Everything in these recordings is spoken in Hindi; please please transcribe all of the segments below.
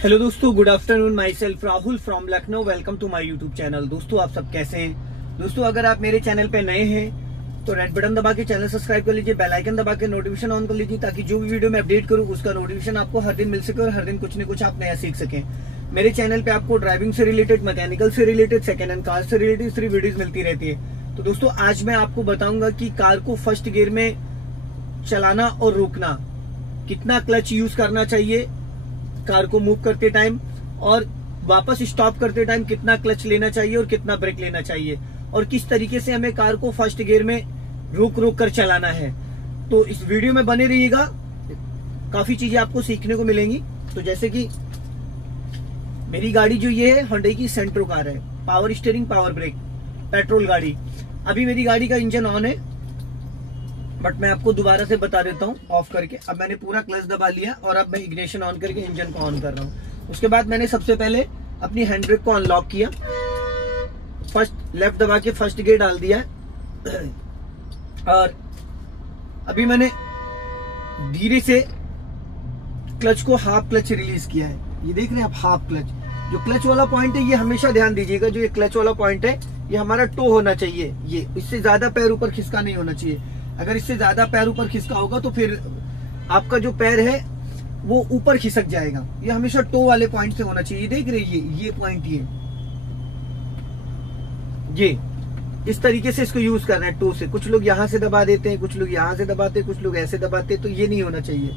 हेलो दोस्तों, good afternoon. Myself Rahul from Lucknow. Welcome to my YouTube channel. दोस्तों, आप सब कैसे हैं? दोस्तों, अगर आप मेरे चैनल पे नए हैं तो रेड बटन दबा के चैनल सब्सक्राइब कर लीजिए, बेल आइकन दबा के नोटिफिकेशन ऑन कर लीजिए, ताकि जो भी वीडियो मैं अपडेट करूं उसका नोटिफिकेशन आपको हर दिन मिल सके और हर दिन कुछ न कुछ आप नया सीख सकें। मेरे चैनल पे आपको ड्राइविंग से रिलेटेड, मैकेनिकल से रिलेटेड, सेकेंड हैंड कार से रिलेटेड फ्री वीडियोज मिलती रहती है। तो दोस्तों, आज मैं आपको बताऊंगा कि कार को फर्स्ट गियर में चलाना और रोकना, कितना क्लच यूज करना चाहिए कार को मूव करते टाइम, और वापस स्टॉप करते टाइम कितना क्लच लेना चाहिए और कितना ब्रेक लेना चाहिए, और किस तरीके से हमें कार को फर्स्ट गियर में रोक रोक कर चलाना है। तो इस वीडियो में बने रहिएगा, काफी चीजें आपको सीखने को मिलेंगी। तो जैसे कि मेरी गाड़ी जो ये है Hyundai की सेंट्रो कार है, power steering, power brake, petrol गाड़ी। अभी मेरी गाड़ी का इंजन ऑन है, बट मैं आपको दोबारा से बता देता हूँ ऑफ करके। अब मैंने पूरा क्लच दबा लिया और अब मैं इग्निशन ऑन करके इंजन को ऑन कर रहा हूँ। उसके बाद मैंने सबसे पहले अपनी हैंड ब्रेक को अनलॉक किया, फर्स्ट लेफ्ट दबा के फर्स्ट गियर डाल दिया, और अभी मैंने धीरे से क्लच को हाफ क्लच रिलीज किया है। ये देख रहे हैं आप, हाफ क्लच। जो क्लच वाला पॉइंट है ये हमेशा ध्यान दीजिएगा, जो ये क्लच वाला पॉइंट है ये हमारा टो होना चाहिए। ये इससे ज्यादा पैर ऊपर खिसका नहीं होना चाहिए। अगर इससे ज्यादा पैर ऊपर खिसका होगा तो फिर आपका जो पैर है वो ऊपर खिसक जाएगा। ये हमेशा टो वाले पॉइंट से होना चाहिए। देख रहे हैं ये पॉइंट, ये इस तरीके से इसको यूज करना है टो से। कुछ लोग यहां से दबा देते हैं, कुछ लोग यहां से दबाते हैं, कुछ लोग ऐसे दबाते हैं, तो ये नहीं होना चाहिए।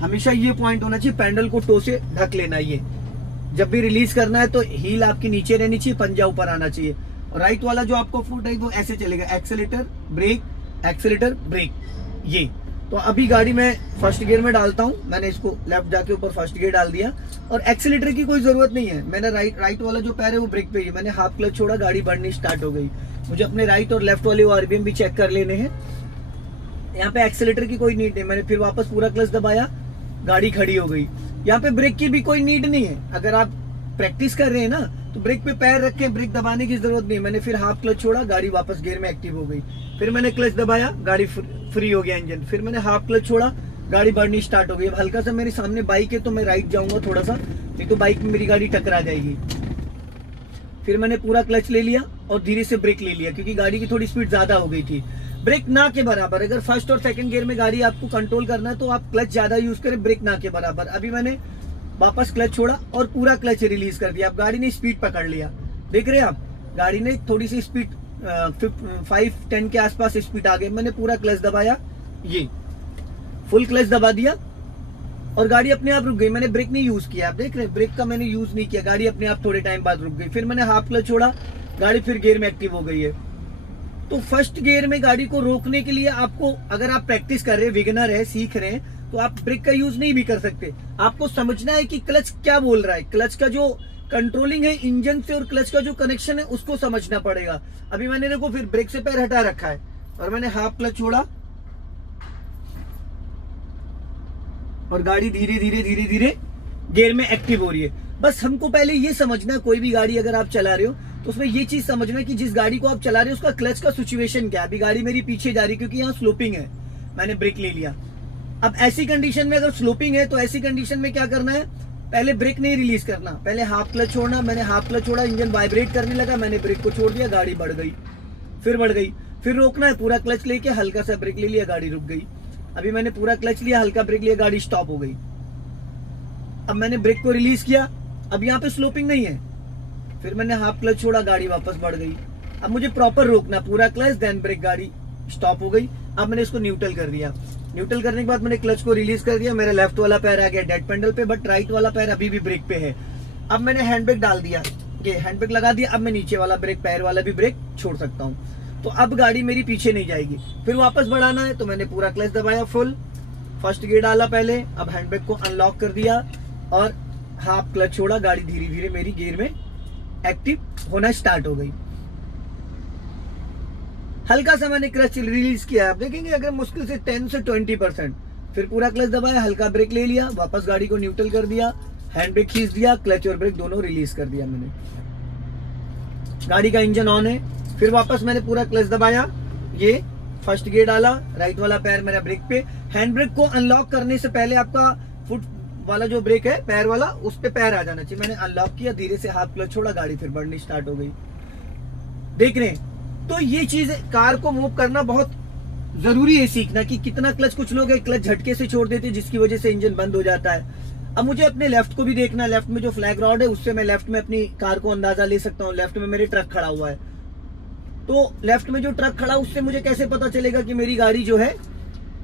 हमेशा ये पॉइंट होना चाहिए, पैडल को टो से ढक लेना। ये जब भी रिलीज करना है तो हील आपकी नीचे रहनी चाहिए, पंजा ऊपर आना चाहिए। और राइट वाला जो आपको फुट है वो ऐसे चलेगा, एक्सेलेटर ब्रेक, एक्सेलेटर ब्रेक। ये तो अभी गाड़ी में फर्स्ट गियर में डालता हूं। मैंने इसको लेफ्ट जाके ऊपर फर्स्ट गियर डाल दिया, और एक्सेलेटर की कोई जरूरत नहीं है। मैंने राइट वाला जो पैर है वो ब्रेक पे ही, मैंने हाफ क्लच छोड़ा, गाड़ी बढ़नी स्टार्ट हो गई। मुझे अपने राइट और लेफ्ट वाले आरपीएम भी चेक कर लेने हैं। यहाँ पे एक्सेलेटर की कोई नीड नहीं। मैंने फिर वापस पूरा क्लच दबाया, गाड़ी खड़ी हो गई। यहाँ पे ब्रेक की भी कोई नीड नहीं है। अगर आप प्रैक्टिस कर रहे हैं ना तो ब्रेक पे पैर रख के ब्रेक दबाने की जरूरत नहीं। मैंने फिर हाफ क्लच छोड़ा, गाड़ी वापस गियर में एक्टिव हो गई। फिर मैंने क्लच दबाया, गाड़ी फ्री हो गया इंजन। फिर मैंने हाफ क्लच छोड़ा, गाड़ी बढ़नी स्टार्ट हो गई। अब हल्का सा मेरे सामने बाइक है तो मैं राइट जाऊंगा थोड़ा सा, नहीं तो बाइक में मेरी गाड़ी टकरा जाएगी। फिर मैंने पूरा क्लच ले लिया और धीरे से ब्रेक ले लिया, क्योंकि गाड़ी की थोड़ी स्पीड ज्यादा हो गई थी। ब्रेक ना के बराबर। अगर फर्स्ट और सेकंड गियर में गाड़ी आपको कंट्रोल करना है तो आप क्लच ज्यादा यूज करें, ब्रेक ना के बराबर। अभी मैंने वापस क्लच छोड़ा और पूरा क्लच रिलीज कर दिया। अब गाड़ी ने स्पीड पकड़ लिया। देख रहे हैं आप, गाड़ी ने थोड़ी सी स्पीड 5-10 के आसपास स्पीड आ गई। मैंने पूरा क्लच दबाया, ये फुल क्लच दबा दिया और गाड़ी अपने आप रुक गई। मैंने ब्रेक नहीं यूज किया। आप देख रहे हैं, ब्रेक का मैंने यूज नहीं किया, गाड़ी अपने आप थोड़े टाइम बाद रुक गई। फिर मैंने हाफ क्लच छोड़ा, गाड़ी फिर गियर में एक्टिव हो गई है। तो फर्स्ट गियर में गाड़ी को रोकने के लिए आपको, अगर आप प्रैक्टिस कर रहे हैं, बिगिनर है, सीख रहे हैं, तो आप ब्रेक का यूज नहीं भी कर सकते। आपको समझना है कि क्लच क्या बोल रहा है। क्लच का जो कंट्रोलिंग है इंजन से और क्लच का जो कनेक्शन है उसको समझना पड़ेगा। अभी मैंने देखो फिर ब्रेक से पैर हटा रखा है और मैंने हाफ क्लच छोड़ा और गाड़ी धीरे धीरे धीरे धीरे गियर में एक्टिव हो रही है। बस हमको पहले ये समझना है, कोई भी गाड़ी अगर आप चला रहे हो तो उसमें ये चीज समझना है कि जिस गाड़ी को आप चला रहे हो उसका क्लच का सिचुएशन क्या है। अभी गाड़ी मेरी पीछे जा रही है क्योंकि यहाँ स्लोपिंग है, मैंने ब्रेक ले लिया। अब ऐसी कंडीशन में, अगर स्लोपिंग है तो ऐसी कंडीशन में क्या करना है, पहले ब्रेक नहीं रिलीज करना, पहले हाफ क्लच छोड़ना। मैंने हाफ क्लच छोड़ा, इंजन वाइब्रेट करने लगा, मैंने ब्रेक को छोड़ दिया, गाड़ी बढ़ गई, फिर बढ़ गई। फिर रोकना है, पूरा क्लच लेके हल्का सा ब्रेक ले लिया, गाड़ी रुक गई। अभी मैंने पूरा क्लच लिया, हल्का ब्रेक लिया, गाड़ी स्टॉप हो गई। अब मैंने ब्रेक को रिलीज किया, अब यहाँ पे स्लोपिंग नहीं है। फिर मैंने हाफ क्लच छोड़ा, गाड़ी वापस बढ़ गई। अब मुझे प्रॉपर रोकना, पूरा क्लच देन ब्रेक, गाड़ी स्टॉप हो गई। अब मैंने इसको न्यूट्रल कर दिया। न्यूट्रल करने के बाद मैंने क्लच को रिलीज कर दिया। मेरा लेफ्ट वाला पैर आ गया डेड पेडल पे, बट राइट वाला पैर अभी भी ब्रेक पे है। अब मैंने हैंड ब्रेक डाल दिया, ये हैंड ब्रेक लगा दिया। अब मैं नीचे वाला ब्रेक, पैर वाला भी ब्रेक छोड़ सकता हूँ। तो अब गाड़ी मेरी पीछे नहीं जाएगी। फिर वापस बढ़ाना है तो मैंने पूरा क्लच दबाया, फुल फर्स्ट गियर डाला पहले। अब हैंड ब्रेक को अनलॉक कर दिया और हाफ क्लच छोड़ा, गाड़ी धीरे धीरे मेरी गियर में एक्टिव होना स्टार्ट हो गई। हल्का सा मैंने क्लच रिलीज किया, आप देखेंगे अगर मुश्किल से 10 से 20%। फिर पूरा क्लच दबाया, हल्का ब्रेक ले लिया, वापस गाड़ी को न्यूट्रल कर दिया, हैंड ब्रेक खींच दिया, क्लच और ब्रेक दोनों रिलीज कर दिया मैंने। गाड़ी का इंजन ऑन है। फिर वापस मैंने पूरा क्लच दबाया, ये फर्स्ट गियर डाला, राइट वाला पैर मेरा ब्रेक पे। हैंड ब्रेक को अनलॉक करने से पहले आपका फुट वाला जो ब्रेक है पैर वाला, उस पे पैर आ जाना चाहिए। मैंने अनलॉक किया, धीरे से हाफ क्लच छोड़ा, गाड़ी फिर बढ़नी स्टार्ट हो गई। देख रहे हैं, तो ये चीज कार को मूव करना बहुत जरूरी है सीखना कि कितना क्लच। कुछ लोग क्लच झटके से छोड़ देते हैं जिसकी वजह से इंजन बंद हो जाता है। अब मुझे अपने लेफ्ट को भी देखना, लेफ्ट में जो फ्लैग रॉड है उससे मैं लेफ्ट में अपनी कार को अंदाजा ले सकता हूँ। लेफ्ट में मेरे ट्रक खड़ा हुआ है, तो लेफ्ट में जो ट्रक खड़ा उससे मुझे कैसे पता चलेगा कि मेरी गाड़ी जो है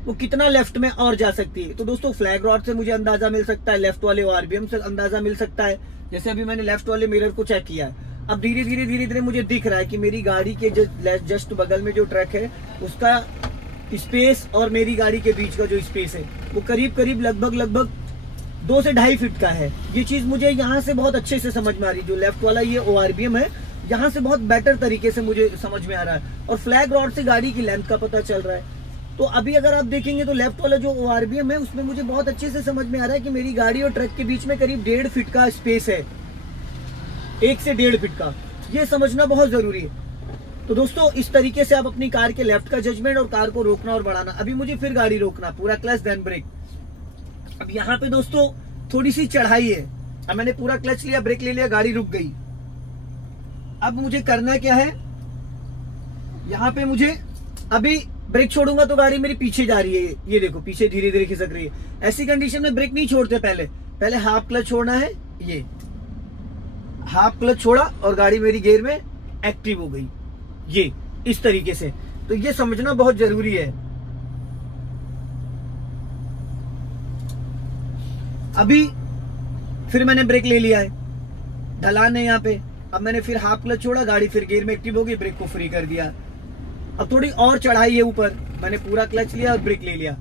वो कितना लेफ्ट में और जा सकती है। तो दोस्तों फ्लैग रॉड से मुझे अंदाजा मिल सकता है, लेफ्ट वाले आरबीएम से अंदाजा मिल सकता है। जैसे अभी मैंने लेफ्ट वाले मिरर को चेक किया है, अब धीरे धीरे मुझे दिख रहा है कि मेरी गाड़ी के जस्ट बगल में जो ट्रक है उसका स्पेस और मेरी गाड़ी के बीच का जो स्पेस है वो करीब लगभग 2 से 2.5 फीट का है। ये चीज मुझे यहाँ से बहुत अच्छे से समझ में आ रही है। जो लेफ्ट वाला ये ओआरबीएम है, यहाँ से बहुत बेटर तरीके से मुझे समझ में आ रहा है, और फ्लैग रॉड से गाड़ी की लेंथ का पता चल रहा है। तो अभी अगर आप देखेंगे तो लेफ्ट वाला जो ओआरबीएम है उसमें मुझे बहुत अच्छे से समझ में आ रहा है कि मेरी गाड़ी और ट्रक के बीच में करीब 1.5 फीट का स्पेस है, 1 से 1.5 फीट का। ये समझना बहुत जरूरी है। तो दोस्तों इस तरीके से आप अपनी कार के लेफ्ट का जजमेंट और कार को रोकना और बढ़ाना। अभी मुझे फिर गाड़ी रोकना, पूरा क्लच देन ब्रेक। अब यहाँ पे दोस्तों थोड़ी सी चढ़ाई है, अब मैंने पूरा क्लच लिया, ब्रेक ले लिया, गाड़ी रुक गई। अब मुझे करना क्या है, यहाँ पे मुझे अभी ब्रेक छोड़ूंगा तो गाड़ी मेरी पीछे जा रही है, ये देखो पीछे धीरे धीरे खिसक रही है। ऐसी कंडीशन में ब्रेक नहीं छोड़ते, पहले हाफ क्लच छोड़ना है। ये हाफ क्लच छोड़ा और गाड़ी मेरी गियर में एक्टिव हो गई, ये इस तरीके से। तो ये समझना बहुत जरूरी है। अभी फिर मैंने ब्रेक ले लिया है, ढलान है यहाँ पे। अब मैंने फिर हाफ क्लच छोड़ा, गाड़ी फिर गियर में एक्टिव हो गई, ब्रेक को फ्री कर दिया। अब थोड़ी और चढ़ाई है ऊपर, मैंने पूरा क्लच लिया और ब्रेक ले लिया।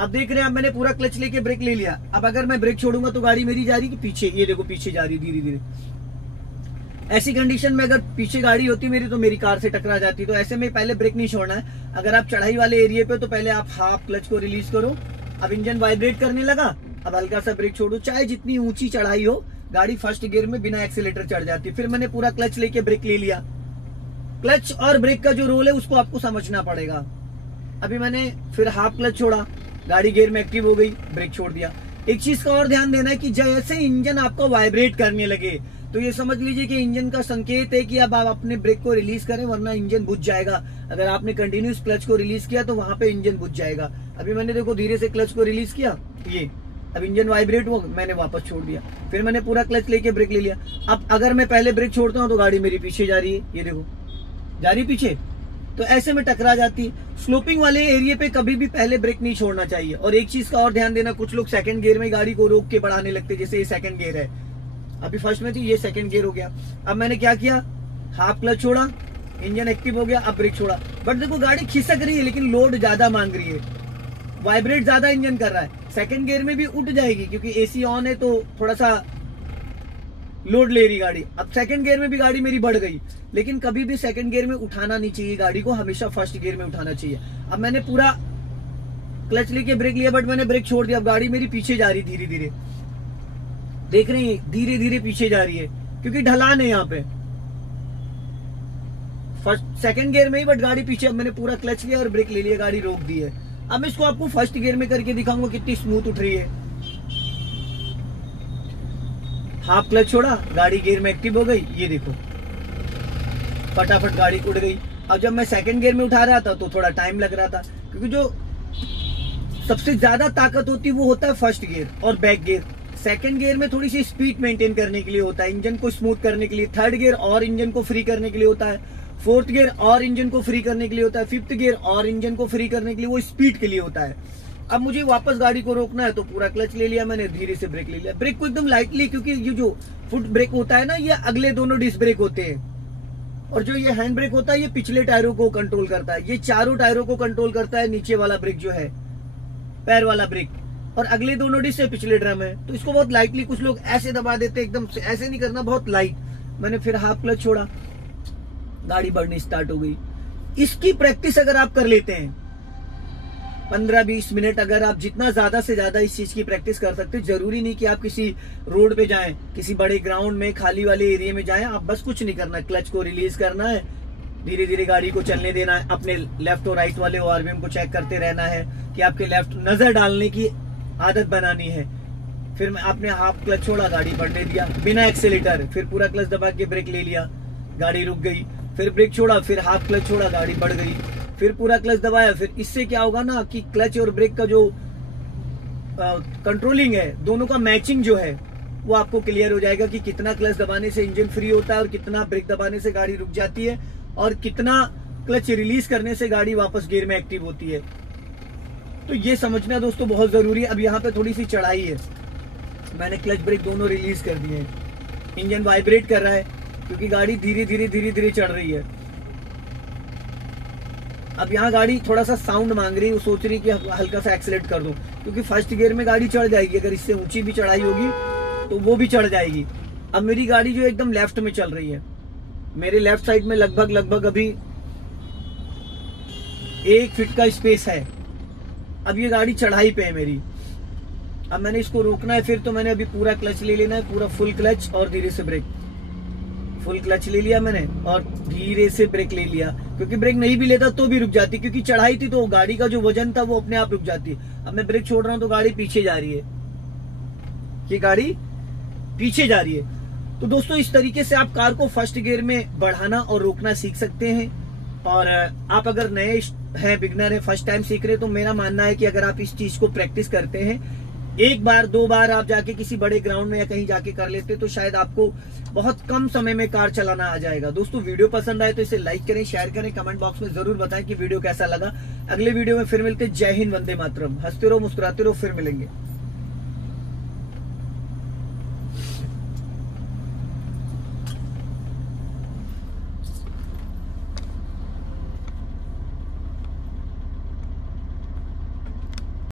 अब देख रहे हैं, अब मैंने पूरा क्लच लेके ब्रेक ले लिया। अब अगर मैं ब्रेक छोड़ूंगा तो गाड़ी मेरी जा रही है पीछे, ये देखो पीछे जा रही है धीरे धीरे। ऐसी कंडीशन में अगर पीछे गाड़ी होती मेरी तो मेरी कार से टकरा जाती। तो ऐसे में पहले ब्रेक नहीं छोड़ना है। अगर आप चढ़ाई वाले एरिया पे तो पहले आप हाफ क्लच को रिलीज करो। अब इंजन वाइब्रेट करने लगा, अब हल्का सा ब्रेक छोड़ो। चाहे जितनी ऊंची चढ़ाई हो, गाड़ी फर्स्ट गियर में बिना एक्सीलेटर चढ़ जाती है। फिर मैंने पूरा क्लच लेके ब्रेक ले लिया। क्लच और ब्रेक का जो रोल है उसको आपको समझना पड़ेगा। अभी मैंने फिर हाफ क्लच छोड़ा, गाड़ी गियर में एक्टिव हो गई, ब्रेक छोड़ दिया। एक चीज का और ध्यान देना है कि जैसे इंजन आपका वाइब्रेट करने लगे तो ये समझ लीजिए कि इंजन का संकेत है कि अब आप अपने ब्रेक को रिलीज करें, वरना इंजन बुझ जाएगा। अगर आपने कंटिन्यूस क्लच को रिलीज किया तो वहां पे इंजन बुझ जाएगा। अभी मैंने देखो धीरे से क्लच को रिलीज किया, ये अब इंजन वाइब्रेट हुआ, मैंने वापस छोड़ दिया। फिर मैंने पूरा क्लच लेके ब्रेक ले लिया। अब अगर मैं पहले ब्रेक छोड़ता हूँ तो गाड़ी मेरी पीछे जा रही है, ये देखो जा रही पीछे, तो ऐसे में टकरा जाती। स्लोपिंग वाले एरिया पे कभी भी पहले ब्रेक नहीं छोड़ना चाहिए। और एक चीज का और ध्यान देना, कुछ लोग सेकंड गियर में गाड़ी को रोक के बढ़ाने लगते, जैसे ये सेकंड गियर है, अभी फर्स्ट में थी, ये सेकंड गियर हो गया। अब मैंने क्या किया, हाफ क्लच छोड़ा, इंजन एक्टिव हो गया, अब ब्रेक छोड़ा। बट देखो गाड़ी खिसक रही है लेकिन लोड ज्यादा मांग रही है, वाइब्रेट ज्यादा इंजन कर रहा है। सेकंड गियर में भी उठ जाएगी क्योंकि एसी ऑन है तो थोड़ा सा लोड ले रही गाड़ी। अब सेकंड गियर में भी गाड़ी मेरी बढ़ गई, लेकिन कभी भी सेकंड गियर में उठाना नहीं चाहिए गाड़ी को, हमेशा फर्स्ट गियर में उठाना चाहिए। अब मैंने पूरा क्लच लेके ब्रेक लिया, बट मैंने ब्रेक छोड़ दिया। अब गाड़ी मेरी पीछे जा रही धीरे धीरे, देख रहे हैं धीरे धीरे पीछे जा रही है क्योंकि ढलान है यहाँ पे फर्स्ट सेकंड गियर में ही, बट गाड़ी पीछे। अब मैंने पूरा क्लच लिया और ब्रेक ले लिया, गाड़ी रोक दी है। अब मैं इसको आपको फर्स्ट गियर में करके दिखाऊंगा कितनी स्मूथ उठ रही है। हाफ क्लच छोड़ा, गाड़ी गियर में एक्टिव हो गई, ये देखो फटाफट गाड़ी उड़ गई। अब जब मैं सेकंड गियर में उठा रहा था तो थोड़ा टाइम लग रहा था, क्योंकि जो सबसे ज्यादा ताकत होती है वो होता है फर्स्ट गियर और बैक गियर। सेकंड गियर में थोड़ी सी स्पीड मेंटेन करने के लिए होता है, इंजन को स्मूथ करने के लिए। थर्ड गियर और इंजन को फ्री करने के लिए होता है। फोर्थ गियर और इंजन को फ्री करने के लिए होता है। फिफ्थ गियर और इंजन को फ्री करने के लिए, वो स्पीड के लिए होता है। अब मुझे वापस गाड़ी को रोकना है तो पूरा क्लच ले लिया मैंने, धीरे से ब्रेक ले लिया। ब्रेक को एकदम लाइटली, क्योंकि ये जो फुट ब्रेक होता है ना, ये अगले दोनों डिस्क ब्रेक होते हैं, और जो ये हैंड ब्रेक होता है ये पिछले टायरों को कंट्रोल करता है। ये चारों टायरों को कंट्रोल करता है। नीचे वाला ब्रेक जो है पैर वाला ब्रेक, और अगले दोनों डिस्क से पिछले ड्रम है। तो इसको बहुत लाइटली, कुछ लोग ऐसे दबा देते, एकदम ऐसे नहीं करना, बहुत लाइट। मैंने फिर हाफ क्लच छोड़ा, गाड़ी बढ़नी स्टार्ट हो गई। इसकी प्रैक्टिस अगर आप कर लेते हैं 15-20 मिनट, अगर आप जितना ज्यादा से ज्यादा इस चीज की प्रैक्टिस कर सकते हैं, जरूरी नहीं कि आप किसी रोड पे जाएं, किसी बड़े ग्राउंड में खाली वाले एरिया में जाएं। आप बस कुछ नहीं करना है, क्लच को रिलीज करना है, धीरे धीरे गाड़ी को चलने देना है, अपने लेफ्ट और राइट वाले ओआरबीएम को चेक करते रहना है कि आपके लेफ्ट नजर डालने की आदत बनानी है। फिर आपने हाफ क्लच छोड़ा, गाड़ी बढ़ने दिया बिना एक्सेलेटर, फिर पूरा क्लच दबा के ब्रेक ले लिया, गाड़ी रुक गई, फिर ब्रेक छोड़ा, फिर हाफ क्लच छोड़ा, गाड़ी बढ़ गई, फिर पूरा क्लच दबाया। फिर इससे क्या होगा ना कि क्लच और ब्रेक का जो कंट्रोलिंग है, दोनों का मैचिंग जो है वो आपको क्लियर हो जाएगा कि कितना क्लच दबाने से इंजन फ्री होता है और कितना ब्रेक दबाने से गाड़ी रुक जाती है और कितना क्लच रिलीज करने से गाड़ी वापस गियर में एक्टिव होती है। तो ये समझना दोस्तों बहुत जरूरी है। अब यहाँ पे थोड़ी सी चढ़ाई है, मैंने क्लच ब्रेक दोनों रिलीज कर दिए हैं, इंजन वाइब्रेट कर रहा है क्योंकि गाड़ी धीरे धीरे चढ़ रही है। अब यहाँ गाड़ी थोड़ा सा साउंड मांग रही है, वो सोच रही है कि हल्का सा एक्सीलेट कर दूं, क्योंकि फर्स्ट गियर में गाड़ी चढ़ जाएगी, अगर इससे ऊंची भी चढ़ाई होगी तो वो भी चढ़ जाएगी। अब मेरी गाड़ी जो एकदम लेफ्ट में चल रही है, मेरे लेफ्ट साइड में लगभग अभी 1 फीट का स्पेस है। अब ये गाड़ी चढ़ाई पे है मेरी, अब मैंने इसको रोकना है, फिर तो मैंने अभी पूरा क्लच ले लेना है, पूरा फुल क्लच और धीरे से ब्रेक। फुल क्लच ले लिया मैंने और धीरे से ब्रेक ले लिया, क्योंकि ब्रेक नहीं भी लेता तो भी रुक जाती, क्योंकि चढ़ाई थी तो गाड़ी का जो वजन था वो अपने आप रुक जाती। अब मैं ब्रेक छोड़ रहा हूं तो गाड़ी पीछे जा रही है, ये गाड़ी पीछे जा रही है। तो दोस्तों इस तरीके से आप कार को फर्स्ट गियर में बढ़ाना और रोकना सीख सकते हैं। और आप अगर नए हैं, बिगनर है, फर्स्ट टाइम सीख रहे, तो मेरा मानना है कि अगर आप इस चीज को प्रैक्टिस करते हैं, 1 बार 2 बार आप जाके किसी बड़े ग्राउंड में या कहीं जाके कर लेते, तो शायद आपको बहुत कम समय में कार चलाना आ जाएगा। दोस्तों वीडियो पसंद आए तो इसे लाइक करें, शेयर करें, कमेंट बॉक्स में जरूर बताएं कि वीडियो कैसा लगा। अगले वीडियो में फिर मिलते, जय हिंद, वंदे मातरम। हंसते रहो, मुस्कुराते रहो, फिर मिलेंगे।